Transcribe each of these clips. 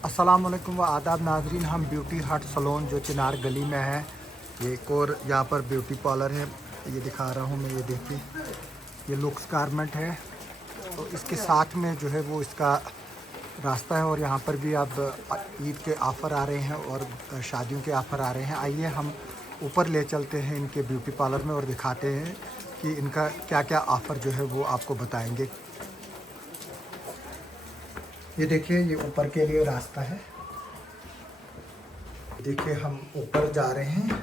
अस्सलाम वालेकुम व आदाब नाजरीन। हम ब्यूटी हट सलोन जो चिनार गली में है, ये एक और यहाँ पर ब्यूटी पार्लर है। ये दिखा रहा हूँ मैं, ये देखिए, ये लुक्स गारमेंट है। तो इसके साथ में जो है वो इसका रास्ता है। और यहाँ पर भी अब ईद के ऑफ़र आ रहे हैं और शादियों के ऑफ़र आ रहे हैं। आइए हम ऊपर ले चलते हैं इनके ब्यूटी पार्लर में और दिखाते हैं कि इनका क्या क्या ऑफ़र जो है वो आपको बताएंगे। ये देखिए, ये ऊपर के लिए रास्ता है। देखिए हम ऊपर जा रहे हैं,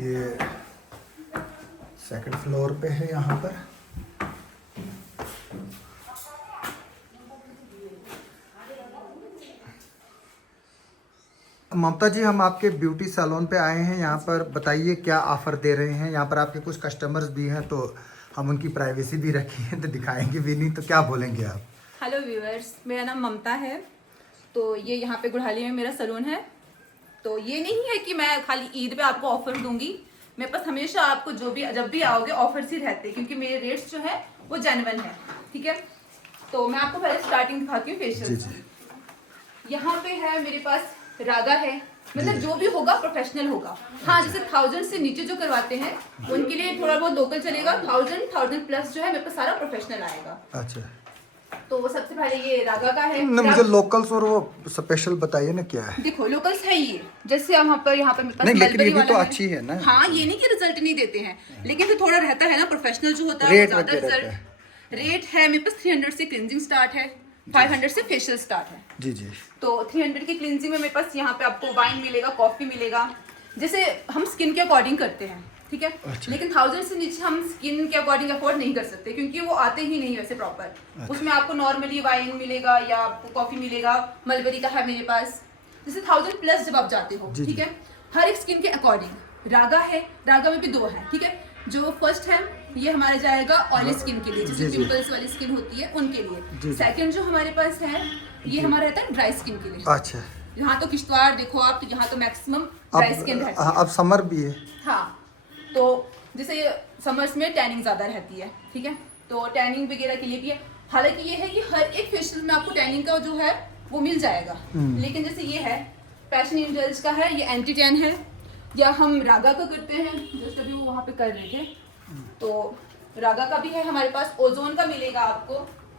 ये सेकंड फ्लोर पे है यहाँ पर। ममता जी, हम आपके ब्यूटी सैलून पे आए हैं। यहाँ पर बताइए क्या ऑफ़र दे रहे हैं। यहाँ पर आपके कुछ कस्टमर्स भी हैं तो हम उनकी प्राइवेसी भी रखी है तो दिखाएंगे भी नहीं, तो क्या बोलेंगे आप। हेलो व्यूअर्स, मेरा नाम ममता है। तो ये यहाँ पे गुड़हाली में मेरा सलून है। तो ये नहीं है कि मैं खाली ईद पे आपको ऑफर दूंगी। मेरे पास हमेशा आपको जब भी आओगे ऑफर्स ही रहते हैं, क्योंकि मेरे रेट्स जो है वो जेन्युइन है। ठीक है, तो मैं आपको पहले स्टार्टिंग दिखाती हूँ फेशियल। यहाँ पे है मेरे पास रागा है, मतलब जो भी होगा प्रोफेशनल होगा। हाँ, जैसे 1000 से नीचे जो करवाते हैं उनके लिए थोड़ा बहुत लोकल चलेगा। 1000 प्लस जो है मेरे पास सारा प्रोफेशनल आएगा। अच्छा, तो सबसे पहले ये रागा का है ना, मुझे लोकल्स और वो स्पेशल बताइए ना क्या है। देखो, लोकल्स है ये, जैसे यहाँ पर मेरे पास नहीं, लेकिन ये मलबरी भी वाला तो है। अच्छी है ना। हाँ, ये नहीं कि रिजल्ट नहीं देते हैं, लेकिन फिर थोड़ा रहता है ना, प्रोफेशनल जो होता है रेट ज्यादा वगैरह रिजल्ट। रेट है मेरे पास 300 से क्लिनजिंग स्टार्ट है, 500 से फेशियल स्टार्ट है। जी जी। तो 300 की क्लिनजिंग में मेरे पास यहाँ पे आपको वाइन मिलेगा, कॉफी मिलेगा। जैसे हम स्किन के अकॉर्डिंग करते हैं, ठीक है। अच्छा। लेकिन 1000 से नीचे हम स्किन के अकॉर्डिंग अफोर्ड नहीं कर सकते, क्योंकि वो आते ही नहीं वैसे प्रॉपर। अच्छा। उसमें आपको नॉर्मली वाइन मिलेगा या आपको कॉफी मिलेगा। मलबरी का है मेरे पास। जैसे 1000 प्लस जब आप जाते हो, ठीक है, हर एक स्किन के अकॉर्डिंग। रागा है, रागा में भी 2 है, ठीक है। जो फर्स्ट है ये हमारा जाएगा ऑयली स्किन के लिए, जैसे पिंपल्स वाली स्किन होती है उनके लिए। सेकंड जो हमारे पास है ये हमारा रहता है ड्राई स्किन के लिए। अच्छा। यहाँ तो किश्तवाड़ देखो आप, तो यहाँ तो मैक्सिमम ड्राई स्किन रहती है। अब समर भी है। हाँ, तो जैसे समर्स में टैनिंग ज्यादा रहती है, ठीक है, तो टैनिंग वगैरह के लिए भी है। हालांकि ये है कि हर एक फेशियल में आपको टैनिंग का जो है वो मिल जाएगा। लेकिन जैसे ये है पैशन इंडल्ज का है, ये एंटी टैन है। या हम रागा का करते हैं, जस्ट अभी वो वहाँ पे कर रहे थे, तो रागा का भी है हमारे पास। ओजोन का मिलेगा आपको।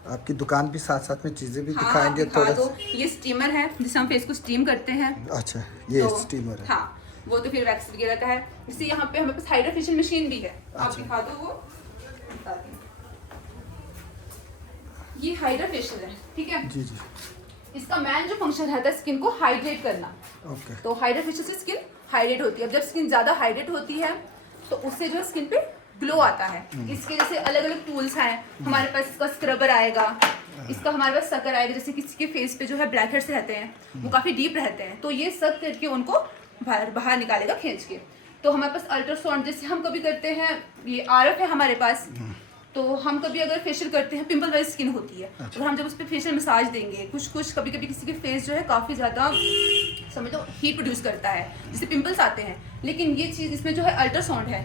आपकी दुकान भी साथ साथ में चीजें भी हाँ, दिखाएंगे दिखा थोड़ा। दो। ये स्टीमर है जिससे हम फेस को स्टीम करते हैं। अच्छा, ये तो, स्टीमर है। हाँ, वो तो फिर वैक्स वगैरह का है। जैसे यहाँ पे हमारे पास हाइड्रा फेशियल मशीन भी है। आप अच्छा। दिखा दो वो, बताती हूँ। ये हाइड्रा फेशियल है, ठीक है। जी जी। इसका मेन जो फंक्शन रहता है स्किन को हाइड्रेट करना। ओके। तो हाइड्रा फेशियल से स्किन हाइड्रेट होती है। अब जब स्किन ज्यादा हाइड्रेट होती है तो उससे जो है स्किन पे ग्लो आता है। इसके जैसे अलग अलग टूल्स हैं हमारे पास। इसका स्क्रबर आएगा, इसका हमारे पास सकर आएगा। जैसे किसी के फेस पे जो है ब्लैक हेड्स रहते हैं, वो काफी डीप रहते हैं, तो ये सक करके उनको बाहर निकालेगा खींच के। तो हमारे पास अल्ट्रासाउंड जैसे हम कभी करते हैं, ये आरएफ है हमारे पास। तो हम कभी अगर फेशियल करते हैं, पिंपल वाली स्किन होती है, अच्छा। तो हम जब उस पर फेशियल मसाज देंगे, कुछ कभी कभी किसी के फेस जो है काफ़ी ज़्यादा समझ लो हीट प्रोड्यूस करता है, जिससे पिंपल्स आते हैं। लेकिन ये चीज़ इसमें जो है अल्ट्रासाउंड है,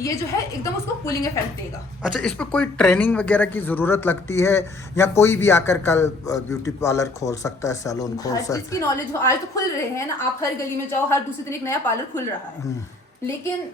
ये जो है एकदम उसको कूलिंग इफेक्ट देगा। अच्छा, इस पर कोई ट्रेनिंग वगैरह की ज़रूरत लगती है या कोई भी आकर कल ब्यूटी पार्लर खोल सकता है, सैलून खोल हर सकता चीज़ की नॉलेज हो। आज तो खुल रहे हैं ना, आप हर गली में जाओ, हर दूसरे दिन एक नया पार्लर खुल रहा है। लेकिन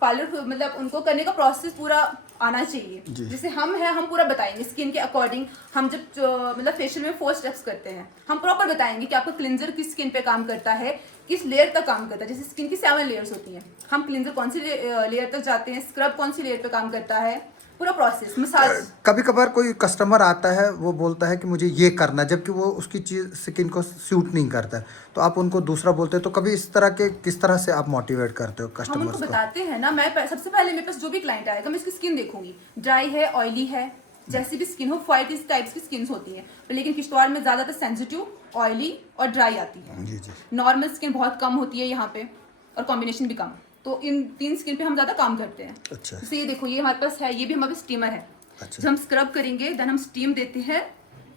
पार्लर मतलब उनको करने का प्रोसेस पूरा आना चाहिए। जैसे हम हैं, हम पूरा बताएंगे स्किन के अकॉर्डिंग। हम जब मतलब फेशियल में 4 स्टेप्स करते हैं, हम प्रॉपर बताएंगे कि आपका क्लिंजर किस स्किन पे काम करता है, किस लेयर तक काम करता है। जैसे स्किन की 7 लेयर्स होती हैं, हम क्लिंजर कौन सी लेयर तक जाते हैं, स्क्रब कौन सी लेयर पे काम करता है, पूरा प्रोसेस। मसाज कभी कभार कोई कस्टमर आता है, वो बोलता है कि मुझे ये करना, जबकि वो उसकी चीज़ स्किन को सूट नहीं करता है, तो आप उनको दूसरा बोलते हैं। तो कभी इस तरह के किस तरह से आप मोटिवेट करते हो हम कस्टमर्स उनको को? बताते हैं ना। मैं सबसे पहले मेरे पास जो भी क्लाइंट आएगा, मैं इसकी स्किन देखूंगी, ड्राई है, ऑयली है, जैसी भी स्किन हो। 5 इस टाइप्स की स्किन होती है, लेकिन किश्तवाड़ में ज्यादातर सेंसिटिव, ऑयली और ड्राई आती है। जी जी। नॉर्मल स्किन बहुत कम होती है यहाँ पे, और कॉम्बिनेशन भी कम। तो इन 3 स्किन पे हम ज्यादा काम करते हैं। अच्छा। जैसे ये देखो, ये हमारे पास है, ये भी हमारे पास स्टीमर है। अच्छा। जब हम स्क्रब करेंगे, देन हम स्टीम देते हैं,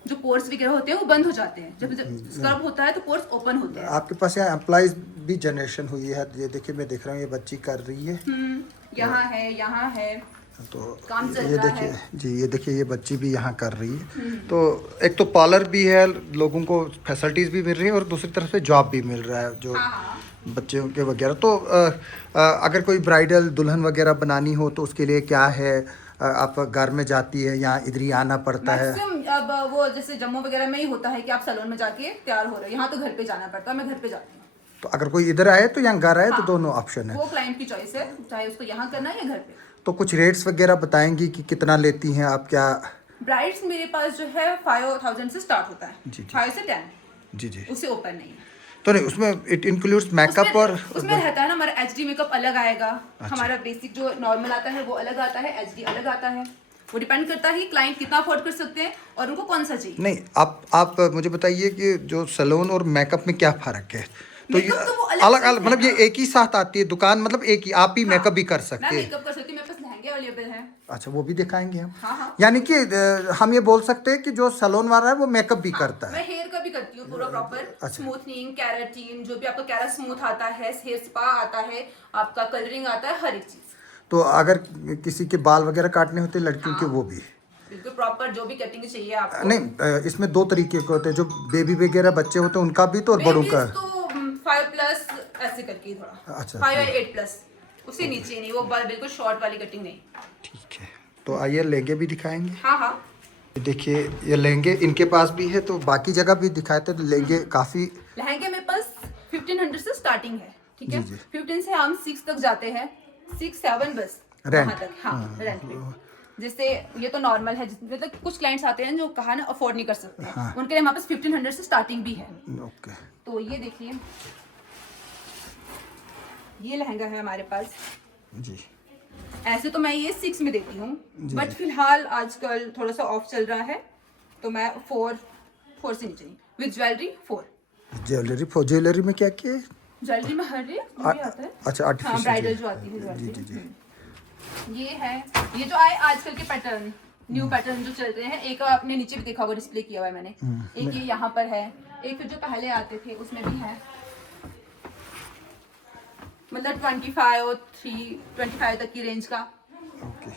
जो पोर्स वगैरह होते हैं वो बंद हो जाते हैं। जब स्क्रब होता है तो पोर्स ओपन होते हैं। आपके पास यहाँ एम्प्लॉइज भी जनरेशन हुई है, ये देखिए, मैं देख रहा हूँ ये बच्ची कर रही है। यहाँ है, यहाँ है, तो काम चल ये रहा देखिए है। जी, ये देखिए ये बच्ची भी यहाँ कर रही है। तो एक तो पार्लर भी है, लोगों को फैसिलिटीज़ भी मिल रही है और दूसरी तरफ से जॉब भी मिल रहा है जो हाँ हाँ। बच्चों के वगैरह। तो अगर कोई ब्राइडल दुल्हन वगैरह बनानी हो तो उसके लिए क्या है, आप घर में जाती है या इधर ही आना पड़ता है? मैक्सिमम अब वो जैसे जम्मू वगैरह में ही होता है कि आप सैलून में जाके तैयार हो रहे हो, यहाँ तो घर पे जाना पड़ता है, मैं घर पे जाती हूँ। तो अगर कोई इधर आए तो यहाँ घर आए तो हाँ, दोनों ऑप्शन है। वो क्लाइंट की चॉइस है, चाहे उसको यहाँ करना है या घर पे। तो कुछ रेट्स वगैरह बताएंगी कि कितना लेती हैं आप क्या? ब्राइड्स मेरे पास जो है 5000 से स्टार्ट होता है। जी, जी। 5 से 10, जी जी। उससे ऊपर नहीं है। तो नहीं, उसमें इट इंक्लूड्स मेकअप और उसमें रहता है ना, हमारा एचडी मेकअप अलग आएगा, हमारा बेसिक जो नॉर्मल आता है वो अलग आता है, एचडी अलग आता है। वो डिपेंड करता है क्लाइंट कितना अफोर्ड कर सकते हैं और उनको कौन सा चाहिए। नहीं, आप मुझे बताइए कि जो सैलून और मेकअप में क्या फ़र्क है? तो ये मेकअप तो वो अलग चीज़ अलग, मतलब है ये ना। एक ही साथ आती है दुकान, मतलब एक ही आप ही मेकअप भी कर मैं सकते हैं? मेकअप कर सकती हूँ, मेरे पास लहंगे अवेलेबल हैं। अच्छा, वो भी दिखाएंगे हम। हाँ हाँ। यानी कि हम ये बोल सकते हैं कि जो सैलून वाला है वो मेकअप भी करता है। मैं हेयर का भी करती हूँ पूरा प्रॉपर, अच्छा। स्मूथनिंग, कैराटीन, जो भी आपका कैरा स्मूथ आता है, हेयर स्पा आता है, आपका कलरिंग आता है, हर एक चीज। तो अगर किसी के बाल वगैरह काटने होते हैं लड़कियों के, वो भी बिल्कुल प्रॉपर, जो भी कटिंग चाहिए आपको। नहीं, इसमें दो तरीके के होते हैं, जो बेबी वगैरह बच्चे होते हैं उनका भी तो, और बड़ों का। बेबीज तो 5+ ऐसे करके थोड़ा, अच्छा, 5 या 8+, उससे नीचे नहीं, वो बिल्कुल शॉर्ट वाली कटिंग नहीं। ठीक है। तो आइए लहंगे भी दिखाएंगे। हाँ हाँ। देखिए ये लहंगे इनके पास भी है, तो बाकी जगह भी दिखाए थे, तो लहंगे काफ़ी। लहंगे मेरे पास 1500 से स्टार्टिंग है, ठीक है। जी, जी। 15 से हम 6 तक जाते हैं, 6-7 बस रेंट। वहाँ तक। हाँ, रेंट पे। जैसे ये तो नॉर्मल है, मतलब कुछ क्लाइंट्स आते हैं जो कहा ना अफोर्ड नहीं कर सकते हैं, हाँ। उनके लिए हमारे पास 1500 से स्टार्टिंग भी है। ओके। तो ये देखिए, ये लहंगा है हमारे पास। जी ऐसे तो मैं ये 6 में देती हूँ, बट फिलहाल आजकल थोड़ा सा ऑफ चल रहा है, तो मैं 4 से नीचे नहीं, विद ज्वेलरी 4। ज्वेलरी में क्या क्या है? ज्वेलरी में हर एक जो भी आता है। अच्छा, हाँ, आर्टिफिशियल ब्राइडल जो आती है जी जी ज्वेलरी। जी। ये है, ये जो आए आजकल के पैटर्न, न्यू पैटर्न जो चल रहे हैं। एक आपने नीचे भी देखा होगा, डिस्प्ले किया हुआ है मैंने। एक ये यहाँ पर है, एक फिर जो पहले आते थे उसमें भी है, मतलब 25 और 25 तक की रेंज का। ओके।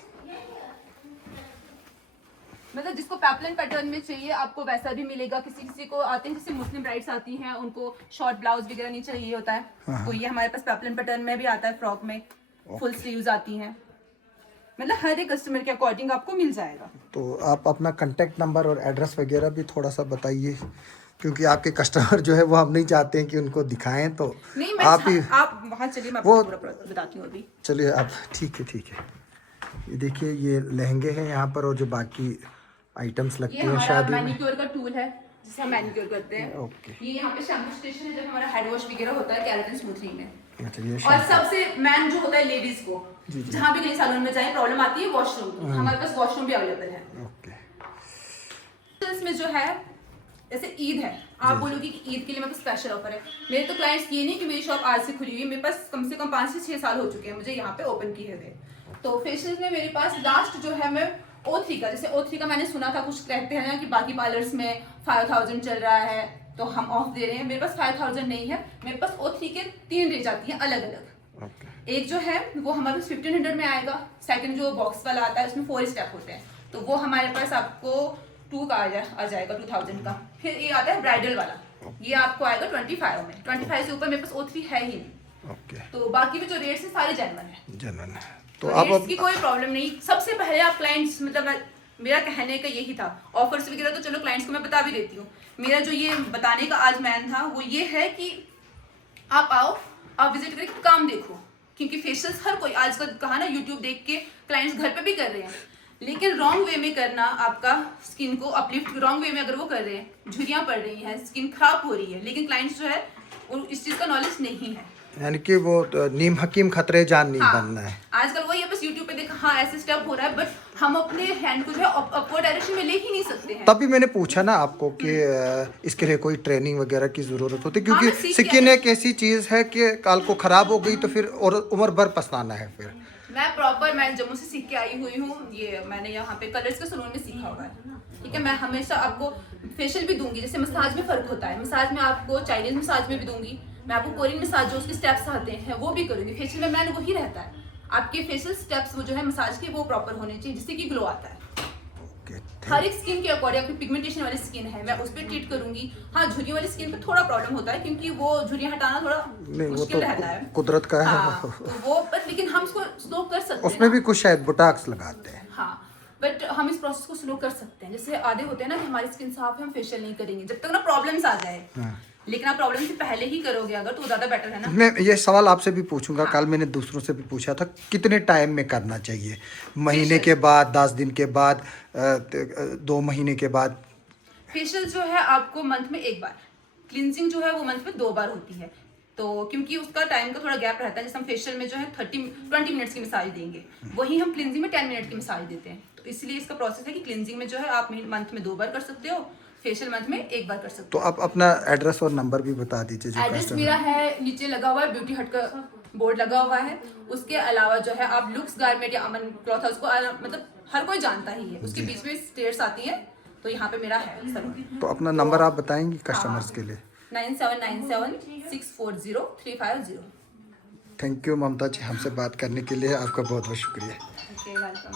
मतलब जिसको पैपलन पैटर्न में चाहिए आपको वैसा भी मिलेगा। किसी किसी को आते हैं, जैसे मुस्लिम ब्राइड्स आती हैं, उनको शॉर्ट ब्लाउज वगैरह नहीं चाहिए होता है, तो ये हमारे पास पैपलन पैटर्न में भी आता है, फ्रॉक में फुल स्लीव्स आती हैं। मतलब हर एक कस्टमर के अकॉर्डिंग आपको मिल जाएगा। तो आप अपना कांटेक्ट नंबर और एड्रेस वगैरह भी थोड़ा सा बताइए, क्योंकि आपके कस्टमर जो है वो हम नहीं चाहते हैं कि उनको दिखाएं, तो नहीं, आप ही आप वहाँ चलिए, मैं आपको पूरा बताती हूँ अभी। चलिए आप। ठीक है ठीक है। ये देखिए ये लहंगे हैं यहाँ पर, और जो बाकी आइटम्स लगती ये हैं हमारा शादी में। मैनिक्योर का टूल है, जिसे हम मैनिक्योर करते हैं। ओके। ये यहाँ पे शैम्पू स्टेशन है, जब हमारा हेड वॉश वगैरह होता है केराटिन स्मूथनिंग में। अच्छा, ये और सबसे मेन जो होता है लेडीज को, जहाँ भी कहीं सैलून में जाए प्रॉब्लम आती है वॉशरूम की, हमारे पास वॉशरूम भी अवेलेबल है। ओके। इसमें जो है, जैसे ईद है, आप बोलोगे कि ईद के लिए मेरे पास स्पेशल ऑफर है। मेरे तो क्लाइंट्स ये नहीं कि मेरी शॉप आज से खुली हुई है, मेरे पास कम से कम 5 से 6 साल हो चुके हैं मुझे यहाँ पे ओपन किए हुए। तो फेशियल में मेरे पास लास्ट जो है, मैं O3 का, जैसे O3 का मैंने सुना था, कुछ कहते हैं ना कि बाकी पार्लर्स में 5000 चल रहा है तो हम ऑफ दे रहे हैं। मेरे पास 5000 नहीं है, मेरे पास O3 के 3 रेंज आती हैं अलग अलग। एक जो है वो हमारे पास 1500 में आएगा। सेकंड जो बॉक्स वाला आता है उसमें 4 स्टेप होते हैं, तो वो हमारे पास आपको 2 का आ जाएगा 2000 का। फिर ये आता है ब्राइडल वाला, ये आपको आएगा 25 में। 25 से ऊपर मेरे पास O3 है ही नहीं। ओके। तो बाकी भी जो रेट्स है सारे जेन्युइन है, जनरल है। तो तो आप रेट्स की कोई प्रॉब्लम नहीं। सबसे पहले आप क्लाइंट्स, मतलब मेरा कहने का यही था, ऑफर्स वगैरह तो चलो क्लाइंट्स को मैं बता भी देती हूँ, मेरा जो ये बताने का आज मैन था वो ये है कि आप आओ, आप विजिट करके काम देखो। क्योंकि फेशियल्स हर कोई आजकल, कहा ना, यूट्यूब देख के क्लाइंट्स घर पे भी कर रहे हैं, लेकिन रॉन्ग वे में करना, आपका स्किन को अपलिफ्ट रॉन्ग वे में अगर वो कर रहे हैं, झुर्रियाँ पड़ रही हैं, स्किन खराब हो रही है, लेकिन क्लाइंट्स जो है इस चीज़ का नॉलेज नहीं है। यानी कि वो नीम हकीम खतरे जान नहीं बनना है। आजकल वही है, बस यूट्यूब पे देखा, हाँ ऐसे स्टेप हो रहा है, बट हम अपने हैंड को जो है अपवर्ड डायरेक्शन में ले ही नहीं सकते हैं। तभी मैंने पूछा ना आपको कि इसके लिए कोई ट्रेनिंग वगैरह की ज़रूरत होती है, हाँ, मैं क्योंकि सीख स्किन गया। एक ऐसी चीज़ है कि कल को ख़राब हो गई तो फिर और उम्र भर पछताना है फिर। मैं जम्मू से सीख के आई हुई हूँ, ये मैंने यहाँ पे कलर्स के सलून में सीखा हुआ है, ठीक है। मैं हमेशा आपको फेशियल भी दूंगी, जैसे मसाज में फ़र्क होता है, मसाज में आपको चाइनीज मसाज में भी दूंगी, मैं आपको कोरियन मसाज जो उसके स्टेप्स आते हैं वो भी करूँगी। फेशियल में मैंने वही रहता है, आपके फेशियल स्टेप्स वो जो है मसाज के वो प्रॉपर होने चाहिए जिससे कि ग्लो आता है। ओके, हर एक स्किन के अकॉर्डिंग, आपकी पिगमेंटेशन वाली स्किन है मैं उस पर ट्रीट करूंगी। हाँ, झुर्रियों वाली स्किन पे थोड़ा प्रॉब्लम होता है क्योंकि वो झुर्रियां हटाना थोड़ा नहीं वो मुश्किल तो रहता है। कुदरत का है। हाँ, तो वो पर लेकिन हम उसको स्लो कर सकते हैं उसमें ना। भी कुछ शायद बोटॉक्स लगाते हैं। हाँ, बट हम इस प्रोसेस को स्लो कर सकते हैं। जैसे आधे होते हैं ना कि हमारी स्किन साफ है, हम फेशियल नहीं करेंगे जब तक ना प्रॉब्लम्स आ जाए। हाँ। लेकिन आप प्रॉब्लम से पहले ही करोगे अगर तो ज्यादा बेटर है ना। मैं ये सवाल आपसे भी पूछूंगा, कल मैंने दूसरों से भी पूछा था कितने टाइम में करना चाहिए, महीने के बाद, 10 दिन के बाद, 2 महीने के बाद? फेशियल जो है आपको मंथ में एक बार, क्लींजिंग जो है वो मंथ में 2 बार होती है। तो क्योंकि उसका टाइम का थोड़ा गैप रहता है, जैसे हम फेशियल में जो है 20 मिनट्स की मसाज देंगे, वही हम क्लींजिंग में 10 मिनट की मसाज देते हैं। तो इसलिए इसका प्रोसेस है कि क्लींजिंग में जो है आप मंथ में 2 बार कर सकते हो, फेशियल मंथ में 1 बार कर सकते तो हो। आप अपना एड्रेस और नंबर भी बता दीजिए जो एड्रेस कस्टमर। मेरा है, नीचे लगा हुआ है, ब्यूटी हट का बोर्ड लगा हुआ है। उसके अलावा जो है आप लुक्स गारमेंट या अमन क्लॉथ हाउस को मतलब हर कोई जानता ही है, उसके बीच में स्टेयर्स आती है, तो यहाँ पे मेरा है सलून। तो अपना नंबर आप बताएंगी कस्टमर्स के लिए? 9797640350। थैंक यू ममता जी, हमसे बात करने के लिए आपका बहुत बहुत शुक्रिया। Okay, welcome.